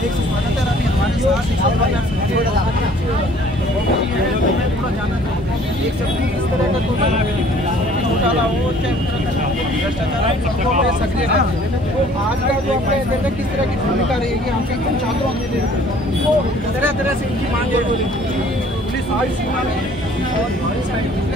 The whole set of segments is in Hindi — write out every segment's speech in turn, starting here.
एक स्वागत है अभी हमारे साथ एक शक्ति इस तरह का घोटाला हो चाहे भ्रष्टाचार सक्रिय तो आज का जो अपने एजेंडा किस तरह की भूमिका रहेगी हमसे इन छात्रों के लिए तो तरह तरह से इनकी मांग है पुलिस सीमा में और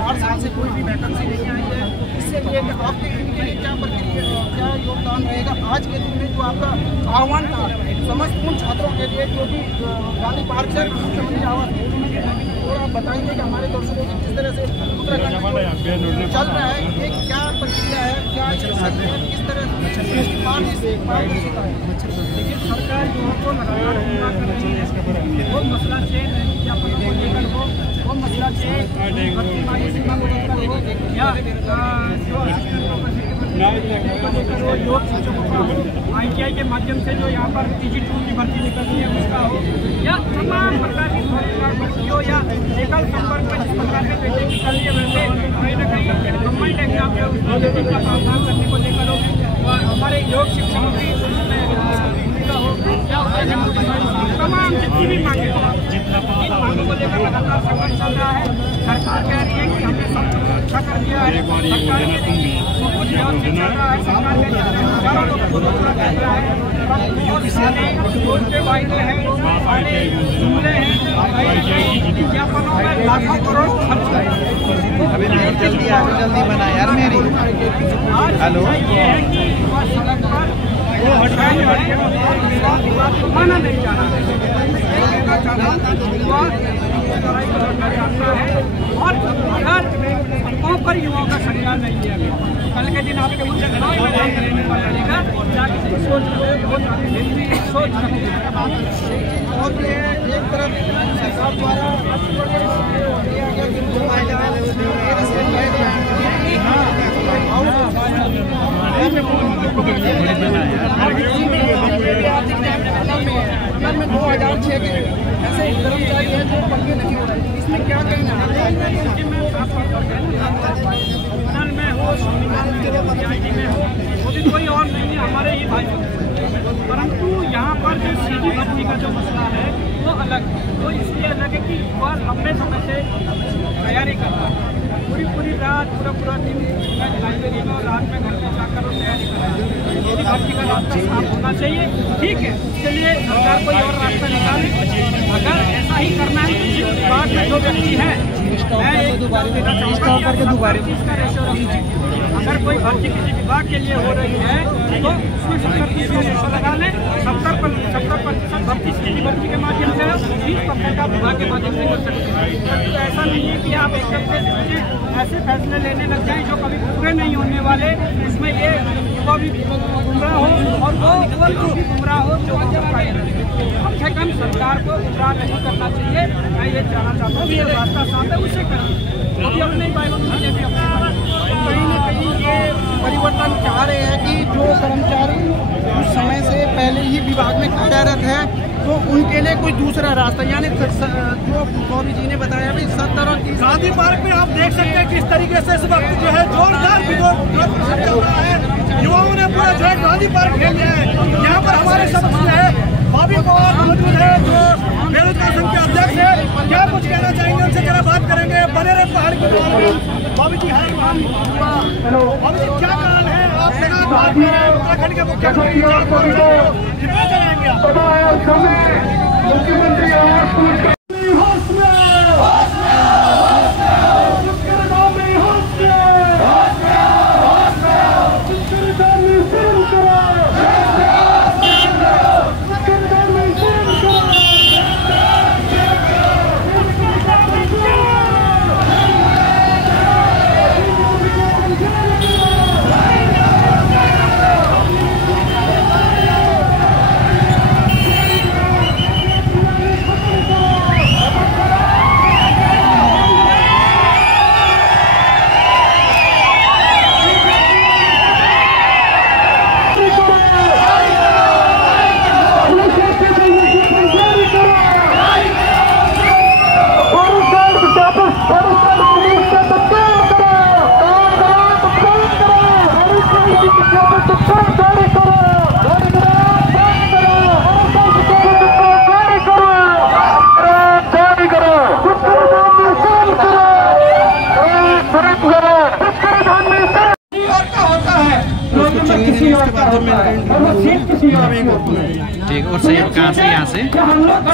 8 साल से कोई भी वैकेंसी नहीं आई है। इससे लिए आपके इनके लिए क्या प्रक्रिया क्या योगदान रहेगा आज के दिन में जो आपका आह्वान था समस्त उन छात्रों के लिए जो कि गांधी पार्क से मुख्यमंत्री आवास और आप बताएंगे कि हमारे दर्शकों को किस तरह से उत्तराखंड चल रहा है ये क्या प्रक्रिया है क्या किस तरह पारदर्शिता है। लेकिन सरकार जो को लगातार पूरा कर रही है वो मसला चेक विज्ञापन को लेकर हो वो मसला चेक सीमा को लेकर हो या योग ITI के माध्यम से जो यहाँ पर PG2 की भर्ती निकलती है उसका हो या तमाम प्रकार की भर्तियों या एकल संपर्क में जिस प्रकार से पेशे की कर लिए वैसे कहीं न कहीं गवर्नमेंट एग्जाम है उसका प्रावधान करने को लेकर हो और हमारे योग शिक्षकों की भूमिका हो या तमाम जितनी भी मांगे इन मांगों को लेकर लगातार संघर्ष चल रहा है। सरकार कह रही है कि हमने सब कुछ अच्छा कर दिया है सरकार के कुछ व्यवस्थित चल रहा है सरकार के हजारों लोगों को पूरा कर रहा है बहुत सारे के वायदे हैं सारे जुमले हैं विज्ञापनों में लाखों करोड़ खर्च अभी जल्दी बना यार मेरी हेलो ये है कि सड़क पर वो हटाने माना नहीं जा रहा है और अगर सड़कों पर युवाओं का संज्ञान नहीं है कल के दिन आपके मुझे सोच और ये एक तरफ सरकार द्वारा में 2006 के ऐसे कर्मचारी हैं जो पक्के नहीं हो रहे इसमें क्या कहना है में हो में हो वो भी कोई और नहीं है हमारे ही भाई परंतु यहाँ पर जो सीधी भर्ती का जो मसला है वो अलग है वो इसलिए अलग है कि वह लंबे समय से तैयारी कर रहा है पूरी रात पूरा दिन लाइब्रेरी में और रात में घर में जाकर वो तैयारी कर रहा है सीधी भर्ती का रास्ता साफ होना चाहिए ठीक है इसके लिए सरकार कोई और रास्ता निकाले अगर ऐसा ही करना है किसी विभाग में जो व्यक्ति है अगर कोई भर्ती किसी विभाग के लिए हो रही है तो उसमें 70% लगा लें 70% भर्ती सीधी भर्ती के माध्यम से 20% आप विभाग के माध्यम से कर सकते हैं। तो ऐसा नहीं है कि आप एकदम से ऐसे फैसले लेने लग जाएं जो कभी पूरे नहीं होने वाले उसमें ये युवा भी गुमराह हो और वो भी गुमराह हो जो कम से कम सरकार को गुमराह नहीं करना चाहिए। मैं ये जानना चाहता हूँ जो रास्ता साफ है उसे करें वो भी अपने बायोलॉजी भी कहीं न कहीं ये परिवर्तन चाह रहे हैं कि जो कर्मचारी उस समय से पहले ही विभाग में कार्यरत है तो उनके लिए कोई दूसरा रास्ता यानी जो गौरी जी ने बताया भी 70 और 30 गांधी पार्क में आप देख सकते हैं किस तरीके से इस वक्त जो है जोरदार विरोध चल रहा है युवाओं ने पूरा जो है गांधी पार्क घेर लिया है। यहाँ पर हमारे समक्ष है बॉबी पवार मौजूद है जो बेरोजगार संघ के अध्यक्ष है क्या कुछ कहना चाहेंगे उनसे जरा बात करेंगे बने रहे पहाड़ की बॉबी जी है बॉबी जी क्या कारण है आप उत्तराखंड के मुख्यमंत्री कितना चलाएंगे मुख्यमंत्री ठीक। और सेब कहाँ से? यहाँ से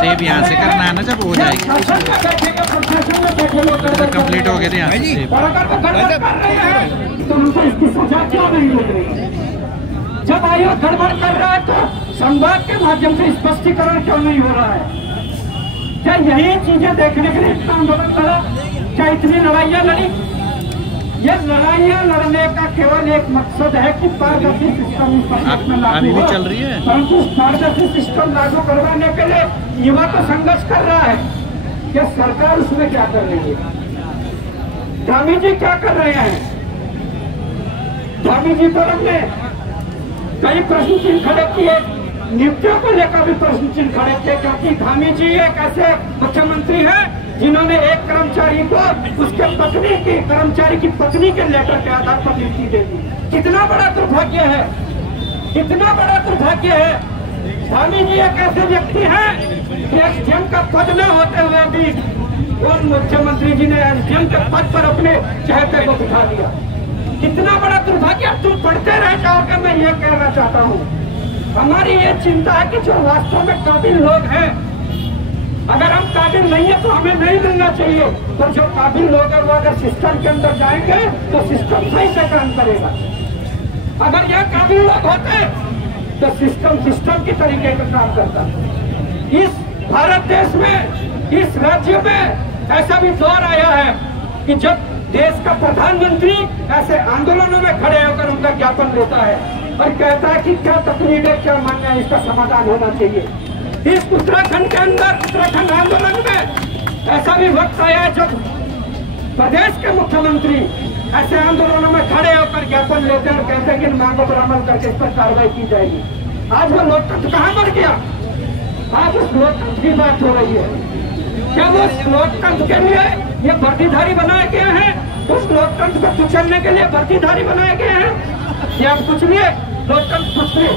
सेब यहाँ से करना है ना, जब हो जाएगी कंप्लीट हो गए थे यहाँ से सेब। तो उनको इसकी सजा क्यों नहीं मिल रही? जब आयोग गड़बड़ कर रहा है तो संवाद के माध्यम से स्पष्टीकरण क्यों नहीं हो रहा है? क्या यही चीजें देखने के लिए इतना आंदोलन करा? क्या इतनी लड़ाइयाँ लड़ी? ये लड़ाइयाँ लड़ने का केवल एक मकसद है कि पारदर्शी सिस्टम अभी भी चल रही है, परंतु पारदर्शी सिस्टम लागू करवाने के लिए युवा तो संघर्ष कर रहा है। क्या सरकार उसमें क्या कर रही है? धामी जी क्या कर रहे हैं? धामी जी पर हमने कई प्रश्न चिन्ह खड़े किए, नियुक्तियों को लेकर भी प्रश्न चिन्ह खड़े किए, क्योंकि धामी जी एक ऐसे मुख्यमंत्री हैं जिन्होंने एक कर्मचारी को उसके कर्मचारी की पत्नी के लेटर के आधार पर नियुक्ति दे दी। कितना बड़ा दुर्भाग्य है, कितना बड़ा दुर्भाग्य है। धामी जी एक ऐसे व्यक्ति हैं कि एसडीएम का पद न होते हुए भी उन मुख्यमंत्री जी ने एसडीएम के पद पर अपने चहेते को बिठा दिया। कितना बड़ा दुर्भाग्य। तुम पढ़ते रह जाओगे। मैं ये कहना चाहता हूँ, हमारी ये चिंता है कि जो वास्तव में काबिल लोग हैं, अगर हम काबिल नहीं है तो हमें नहीं मिलना चाहिए, पर जो काबिल लोग हैं वो अगर सिस्टम के अंदर जाएंगे तो सिस्टम सही से काम करेगा। अगर यह काबिल लोग होते तो सिस्टम की तरीके का काम करता। इस भारत देश में, इस राज्य में ऐसा भी दौर आया है कि जब देश का प्रधानमंत्री ऐसे आंदोलनों में खड़े होकर उनका ज्ञापन लेता है और कहता है कि क्या तकलीफ है, क्या मान्य है, इसका समाधान होना चाहिए। इस उत्तराखंड के अंदर, उत्तराखंड आंदोलन में ऐसा भी वक्त आया है जब प्रदेश के मुख्यमंत्री ऐसे आंदोलनों में खड़े होकर ज्ञापन लेते हैं और कहते हैं कि मांगों पर अमल करके इस पर कार्रवाई की जाएगी। आज वो लोकतंत्र कहाँ मर गया? आज उस लोकतंत्र की बात हो रही है। क्या वो लोकतंत्र के लिए ये वर्दीधारी बनाए गए हैं? उस लोकतंत्र को कुचलने के लिए वर्दीधारी बनाए गए हैं? या कुछ लिए लोकतंत्र कुछ नहीं।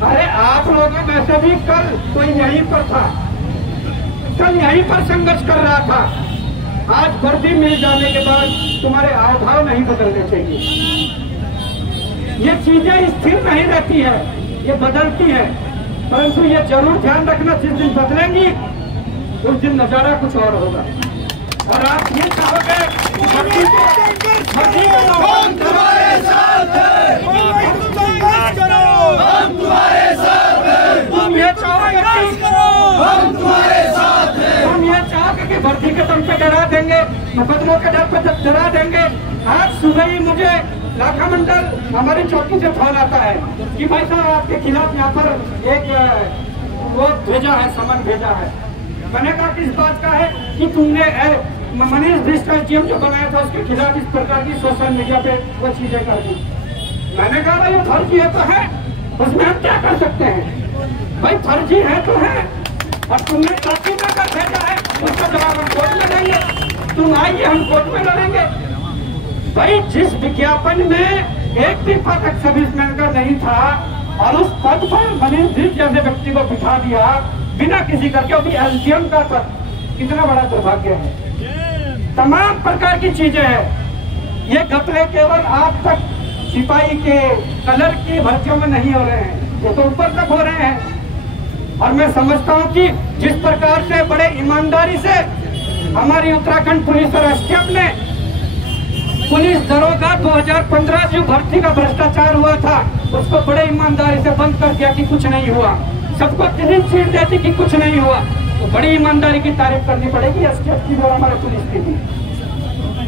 अरे आप लोगों में से भी कल कोई यहीं पर था, कल यहीं पर संघर्ष कर रहा था। आज वर्दी मिल जाने के बाद तुम्हारे हाव नहीं बदलने चाहिए। ये चीजें स्थिर नहीं रहती है, ये बदलती है, परंतु ये जरूर ध्यान रखना, जिस दिन बदलेंगी उस दिन नजारा कुछ और होगा। और आप ये चाहोगे हम तुम्हारे साथ हैं, हम तुम्हारे साथ हैं, तुम ये चाहोगे हम तुम्हारे साथ हैं, हम ये चाहोगे कि भर्ती के दम पे डरा देंगे, मुकदमों के डर पे डरा देंगे। आज सुबह ही मुझे लाखा मंडल हमारी चौकी से फोन आता है कि भाई साहब आपके खिलाफ यहाँ पर एक वो भेजा है, समन भेजा है। मैंने कहा किस बात का है? कि तुमने मनीष भ्रष्टाचार जो बनाया था उसके खिलाफ इस प्रकार की सोशल मीडिया पे वो चीजें कर दी। मैंने कहा भाई फर्जी है तो है, उसमें हम क्या कर सकते हैं? भाई फर्जी है तो है, और तुमने चौकी में कर भेजा है उसका जवाब हम कोर्ट में देंगे। तुम आइए, हम कोर्ट में लड़ेंगे। भाई जिस विज्ञापन में एक भी पद सर्विसमैन का नहीं था और उस पद पर मनीष भ्रष्टाचार जैसे व्यक्ति को बिठा दिया बिना किसी करके, अभी एसडीएम का पद, कितना बड़ा दुर्भाग्य है। तमाम प्रकार की चीजें हैं। ये घपले केवल आप तक सिपाही के कलर की भर्तियों में नहीं हो रहे हैं, ये तो ऊपर तक हो रहे हैं। और मैं समझता हूँ कि जिस प्रकार से बड़े ईमानदारी से हमारी उत्तराखंड पुलिस और एसटीएफ ने पुलिस दरोगा 2015 जो भर्ती का भ्रष्टाचार हुआ था उसको बड़े ईमानदारी से बंद कर दिया कि कुछ नहीं हुआ, सबको क्लीन चिट देती कि कुछ नहीं हुआ, तो बड़ी ईमानदारी की तारीफ करनी पड़ेगी एसटीएफ की और हमारे पुलिस की भी,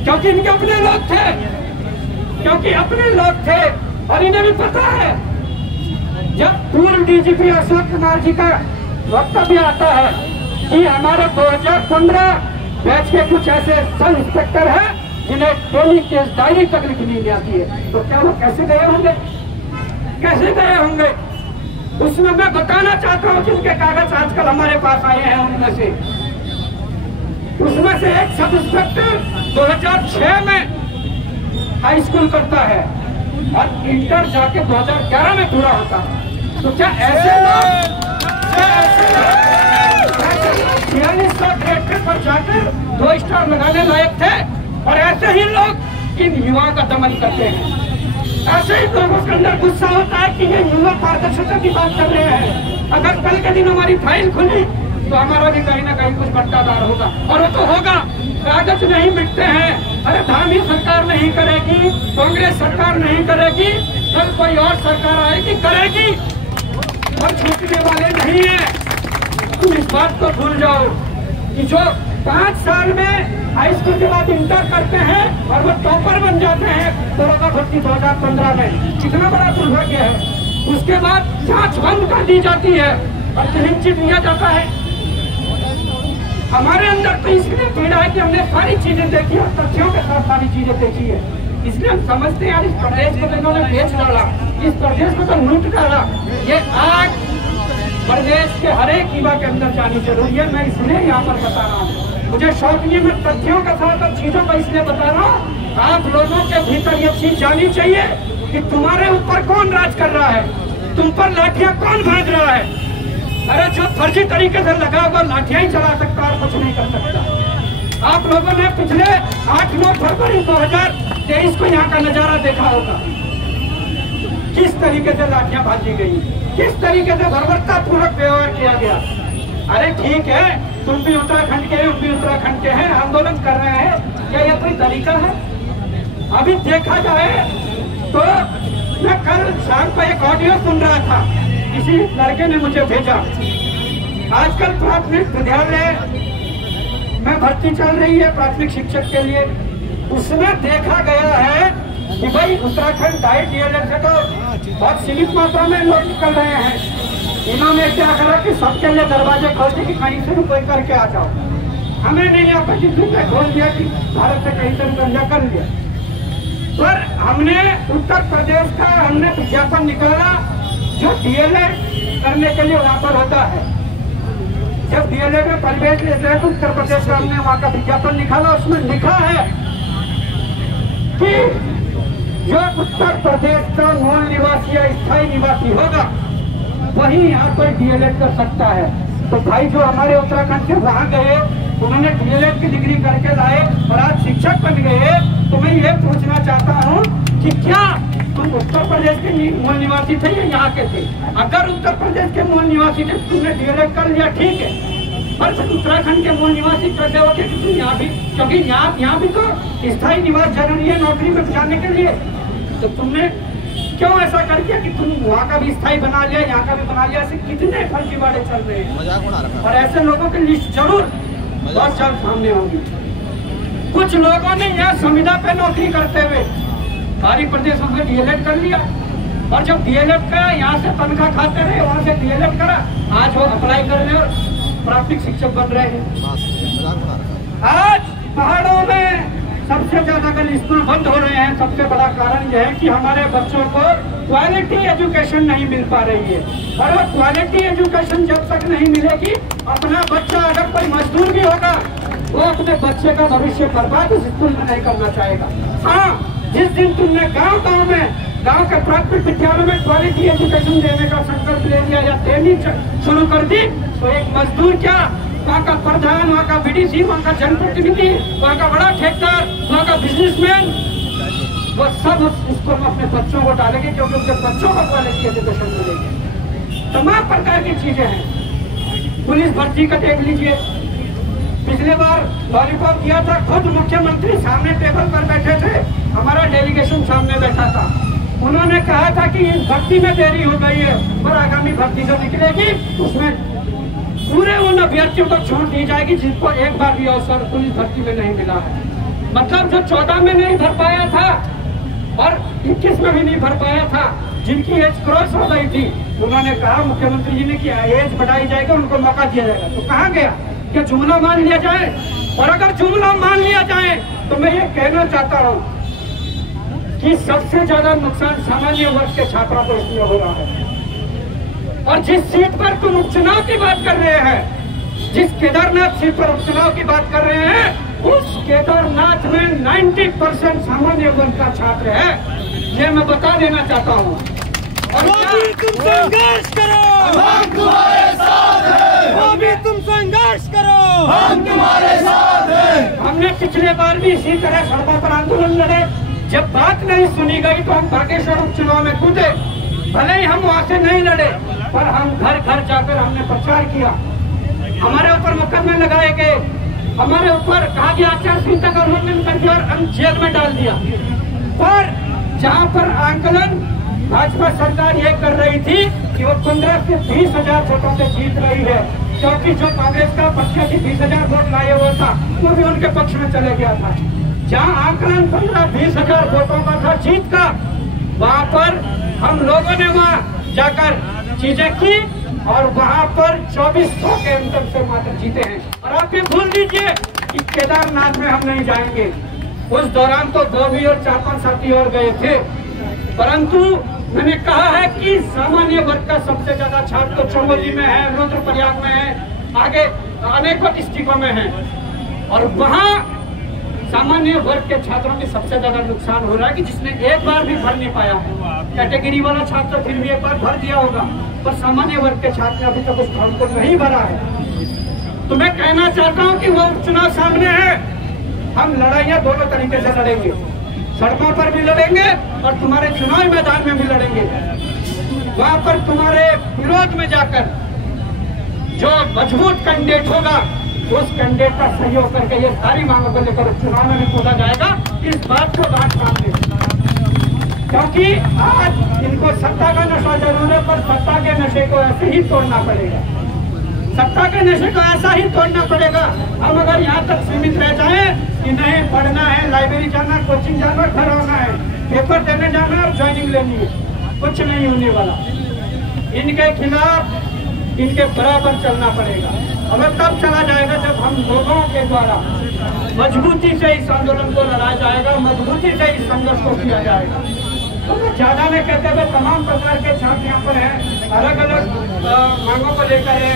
क्योंकि इनके अपने लोग थे, क्योंकि अपने लोग थे। और इन्हें भी पता है, जब पूर्व डीजीपी अशोक कुमार जी का वक्तव्य आता है कि हमारे 2015 बैच के कुछ ऐसे सब इंस्पेक्टर हैं जिन्हें डेली केस डायरी तक लिखनी नहीं आती है, तो क्या वो कैसे गए होंगे? कैसे गए होंगे? उसमें मैं बताना चाहता हूँ जिनके कागज आजकल हमारे पास आए हैं उसमें से एक सब इंस्पेक्टर 2006 में हाई स्कूल करता है और इंटर जाके 2011 में पूरा होता है। तो क्या ऐसे लोग 4600 ग्रेड पर जाकर 2 स्टार लगाने लायक थे? और ऐसे ही लोग इन युवाओं का दमन करते हैं, ऐसे ही लोगों के अंदर गुस्सा होता है कि ये युवा पारदर्शिता की बात कर रहे हैं। अगर कल के दिन हमारी फाइल खुली तो हमारा भी कहीं ना कहीं कुछ बट्टादार होगा, और वो तो होगा। कागज नहीं मिटते हैं। अरे धामी सरकार नहीं करेगी, कांग्रेस सरकार नहीं करेगी, कल कोई और सरकार आएगी करेगी, और छूटने वाले नहीं है। तुम इस बात को भूल जाओ कि जो 5 साल में हाई स्कूल के बाद इंटर करते हैं और वो टॉपर बन जाते हैं दरोगा भर्ती 2015 में, कितना बड़ा दुर्भाग्य है। उसके बाद जांच बंद कर दी जाती है और क्लीन चिट लिया जाता है। हमारे अंदर तो इसलिए पीड़ा है कि हमने सारी चीजें देखी और तथ्यों के साथ सारी चीजें देखी है, इसलिए हम समझते हैं यार इस प्रदेश को तो इन्होंने बेच डाला, इस प्रदेश को तो लूट डाला। ये आग प्रदेश के हर एक युवा के अंदर जानी जरूरी है। मैं इसलिए यहाँ पर बता रहा हूँ, मुझे शौक नहीं, मैं तथ्यों के साथ और चीजों को इसलिए बता रहा हूँ, आप लोगों के भीतर ये चीज जानी चाहिए कि तुम्हारे ऊपर कौन राज कर रहा है, तुम पर लाठियां कौन भाग रहा है। अरे जो फर्जी तरीके से लगा हुआ लाठियां ही चला सकता और कुछ नहीं कर सकता। आप लोगों ने पिछले 8-9 फरवरी 2023 को यहाँ का नजारा देखा होगा, किस तरीके से लाठियां भाजी गई, किस तरीके से बर्बरता पूर्वक व्यवहार किया गया। अरे ठीक है, तुम भी उत्तराखंड के हैं, हम भी उत्तराखंड के हैं, आंदोलन कर रहे हैं, क्या यह कोई तरीका है? अभी देखा जाए तो मैं कल शाम को एक ऑडियो सुन रहा था, किसी लड़के ने मुझे भेजा। आजकल प्राथमिक विद्यालय में भर्ती चल रही है प्राथमिक शिक्षक के लिए, उसमें देखा गया है कि भाई उत्तराखंड डाइट डीएलएड से तो बहुत सीमित मात्रा में लोग निकल रहे हैं। इन्होंने क्या करा कि सबके लिए दरवाजे खोल दिए कि कहीं से भी कोई करके आ जाओ। हमें नहीं आता कि तुमने खोल दिया कि भारत से कहीं से धंधा कर लिया। पर हमने उत्तर प्रदेश का हमने विज्ञापन निकाला जो डीएलएड करने के लिए वहाँ पर होता है। जब डीएलएड में परिवेश लेते हैं तो उत्तर प्रदेश का हमने वहाँ का विज्ञापन निकाला, उसमें लिखा है कि जो उत्तर प्रदेश का मूल निवासी या स्थायी निवासी होगा वही यहाँ पर डीएलएड कर सकता है। तो भाई जो हमारे उत्तराखंड से वहाँ गए, उन्होंने डीएलएड की डिग्री करके लाए और आज शिक्षक बन गए, तो मैं ये पूछना चाहता हूँ कि क्या तुम उत्तर प्रदेश के मूल निवासी थे या यहाँ के थे? अगर उत्तर प्रदेश के मूल निवासी थे, तुमने डीएलएड कर लिया, ठीक है, पर उत्तराखंड के मूल निवासी कैसे हो कि तुम यहाँ भी, क्योंकि यहाँ भी तो स्थायी निवास जरूरी है नौकरी में जाने के लिए। तो तुमने क्यों ऐसा कर दिया कि तुम वहाँ का भी स्थायी बना लिया, यहाँ का भी बना लिया? ऐसे कितने फर्जीवाड़े चल रहे हैं और ऐसे लोगों की लिस्ट जरूर बहुत जल्द सामने होगी। कुछ लोगों ने यहाँ संविदा पे नौकरी करते हुए बाहरी प्रदेशों में डीएलएड कर लिया, और जब डीएलएड करा यहाँ से तनख्वाह खाते रहे, वहाँ से डीएलएड करा, आज वो अप्लाई कर रहे और प्राथमिक शिक्षक बन रहे हैं। आज पहाड़ों में सबसे ज्यादा कल स्कूल बंद हो रहे हैं, सबसे बड़ा कारण यह है कि हमारे बच्चों को क्वालिटी एजुकेशन नहीं मिल पा रही है। और वो क्वालिटी एजुकेशन जब तक नहीं मिलेगी, अपना बच्चा अगर कोई मजदूर भी होगा वो अपने बच्चे का भविष्य बर्बाद उस स्कूल में नहीं करना चाहेगा। हाँ, जिस दिन तुमने गांव में गांव के प्राथमिक विद्यालयों में क्वालिटी एजुकेशन देने का संकल्प ले लिया या देनी शुरू कर दी, तो एक मजदूर क्या, वहाँ का प्रधान, वहाँ का बीडीसी, वहाँ का जनप्रतिनिधि, वहाँ का बड़ा ठेकेदार, वहाँ का बिजनेसमैन, वो सब उस स्कूल में अपने बच्चों को डालेंगे क्योंकि उनके बच्चों को क्वालिटी एजुकेशन मिलेगी। तमाम प्रकार की चीजें हैं। पुलिस भर्ती का देख लीजिए, पिछले बार लॉलीपॉप किया था, खुद मुख्यमंत्री सामने टेबल पर बैठे थे, हमारा डेलीगेशन सामने बैठा था, उन्होंने कहा था कि इस भर्ती में देरी हो गई है और आगामी भर्ती जो निकलेगी उसमें पूरे उन अभ्यर्थियों को छूट दी जाएगी जिनको एक बार भी अवसर पुलिस भर्ती में नहीं मिला है। मतलब जो 14 में नहीं भर पाया था और 21 में भी नहीं भर पाया था, जिनकी एज क्रॉस हो गई थी, उन्होंने कहा मुख्यमंत्री जी ने कि एज बढ़ाई जाएगी, उनको मौका दिया जाएगा। तो कहाँ गया कि जुमला मान लिया जाए? और अगर जुमला मान लिया जाए तो मैं ये कहना चाहता हूँ कि सबसे ज्यादा नुकसान सामान्य वर्ग के छात्रों को इसमें हो रहा है। और जिस सीट पर तुम उपचुनाव की बात कर रहे हैं, जिस केदारनाथ सीट पर उपचुनाव की बात कर रहे हैं, उस केदारनाथ में 90% सामान्य वर्ग का छात्र है, ये मैं बता देना चाहता हूँ। और तुम संघर्ष करो, हम तुम्हारे साथ हैं। वो भी तुम संघर्ष करो, हम तुम्हारे साथ हैं। हमने पिछले बार भी इसी तरह सड़कों पर आंदोलन लड़े, जब बात नहीं सुनी गई तो हम बागेश्वर उपचुनाव में कूदे। भले ही हम वहां से नहीं लड़े, पर हम घर घर जाकर हमने प्रचार किया। हमारे ऊपर मुकदमे लगाए गए, हमारे ऊपर कहा गया आचार संहिता का उल्लंघन कर दिया और हम जेल में डाल दिया। पर जहां पर आंकलन भाजपा सरकार ये कर रही थी कि वो 15 से 20 हजार वोटों से जीत रही है, क्योंकि जो कांग्रेस का प्रत्याशी 20,000 वोट लाए हुआ था वो भी उनके पक्ष में चले गया था। जहां आंकलन 15-20 हजार वोटों का था जीत का, वहां पर हम लोगों ने वहां जाकर चीजें की और वहां पर 2400 के अंतर से मात्र जीते हैं। और आप ये भूल दीजिए कि केदारनाथ में हम नहीं जाएंगे। उस दौरान तो गोभी और 4-5 साथी और गए थे, परंतु मैंने कहा है कि सामान्य वर्ग का सबसे ज्यादा छात्र तो चमोली में है, रुद्रप्रयाग में है, आगे अनेकों डिस्ट्रिक्टों में है, और वहां सामान्य वर्ग के छात्रों के सबसे ज्यादा नुकसान हो रहा है कि जिसने एक बार भी भर नहीं पाया है। कैटेगरी वाला छात्र फिर भी एक बार भर दिया होगा, पर सामान्य वर्ग के छात्र अभी तक उस फॉर्म को नहीं भरा है। तो मैं कहना चाहता हूं कि वो उपचुनाव सामने है। हम लड़ाइयां दोनों तरीके से लड़ेंगे, सड़कों पर भी लड़ेंगे और तुम्हारे चुनावी मैदान में भी लड़ेंगे। वहां पर तुम्हारे विरोध में जाकर जो मजबूत कैंडिडेट होगा उस कैंडिडेट का सहयोग करके ये सारी मांगों को लेकर चुनाव में भी कूदा जाएगा। इस बात को बात मानते, क्योंकि आज इनको सत्ता का नशा जरूर है, पर सत्ता के नशे को ऐसे ही तोड़ना पड़ेगा। सत्ता के नशे को ऐसा ही तोड़ना पड़ेगा। हम अगर यहाँ तक सीमित रह जाए कि नहीं पढ़ना है, लाइब्रेरी जाना, कोचिंग जाना, घर आना है, पेपर देने जाना और ज्वाइनिंग लेनी है, कुछ नहीं होने वाला। इनके खिलाफ इनके बराबर चलना पड़ेगा। और तब चला जाएगा जब हम लोगों के द्वारा मजबूती से इस आंदोलन को लड़ा जाएगा, मजबूती से इस संघर्ष को किया जाएगा। तो ज्यादा नहीं कहते हुए तमाम प्रकार के छात्र यहाँ पर हैं, अलग अलग मांगों को लेकर है।